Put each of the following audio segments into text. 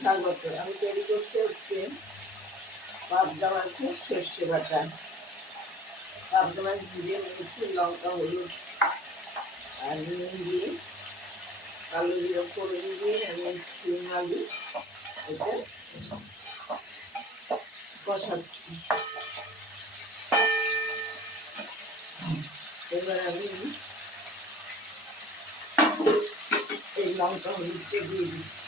স্বাগত। আমি তৈরি করতে হচ্ছে পাবদা মাছের সর্ষে বাটা। পাবদা মাছ জিরে নিয়েছি, লঙ্কা হলুদ আর নুন দিয়ে, কালো জিরে ফোড়ন দিয়ে আমি শিম আলু এটা কষাচ্ছি। এবার আমি এই লঙ্কা হলুদটা দিয়ে দিচ্ছি।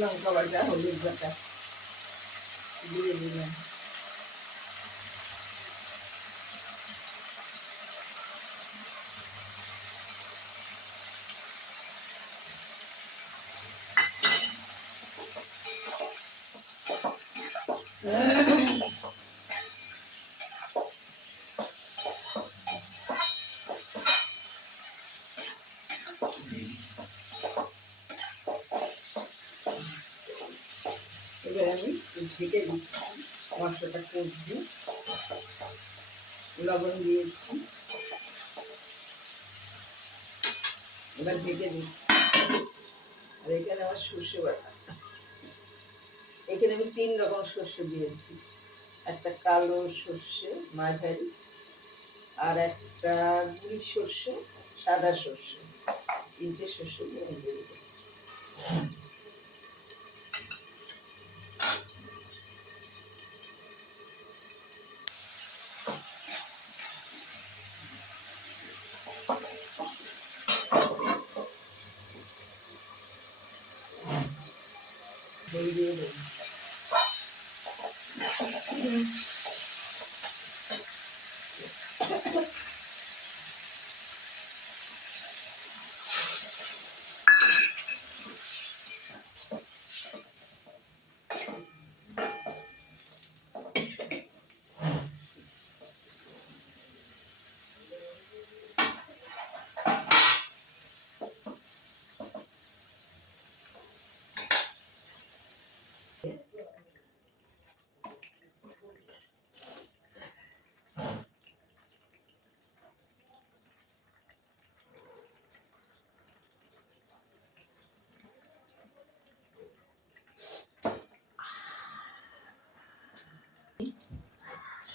লঙ্কা বাটা হলুদ বাটা দিয়ে দিলাম। এবার আমি ঢেকে দিচ্ছি, মশলাটা কষবো। লবণ দিয়েছি, এবার ঢেকে দিচ্ছি। আর এখানে আমার সর্ষে বাটা, এখানে আমি 3 রকম সর্ষে দিয়েছি। একটা কালো সর্ষে মাঝারি, আর একটা গুড়ি সর্ষে, সাদা সর্ষে, 3টে সর্ষে দিয়ে আমি দিয়ে দিচ্ছি। দিয়ে দেবো।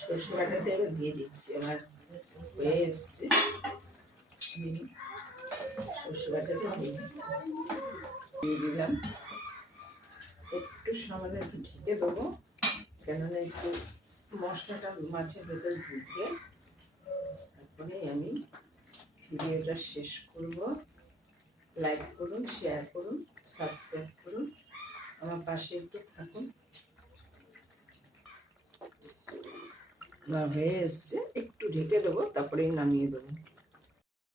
সর্ষে বাটাটা এবার দিয়ে দিচ্ছি। আমার হয়ে এসছে, সর্ষে বাটাটা দিয়ে দিচ্ছি। দিয়ে দিলাম, একটু সামান্য একটু ঢেকে দেবো, কেননা একটু মশলাটা মাছের ভেতরে ঢুকবে। তারপরে আমি ভিডিওটা শেষ করব। লাইক করুন, শেয়ার করুন, সাবস্ক্রাইব করুন, আমার পাশে একটু থাকুন। হয়ে এসছে, একটু ঢেকে দেবো, তারপরেই নামিয়ে দেবো।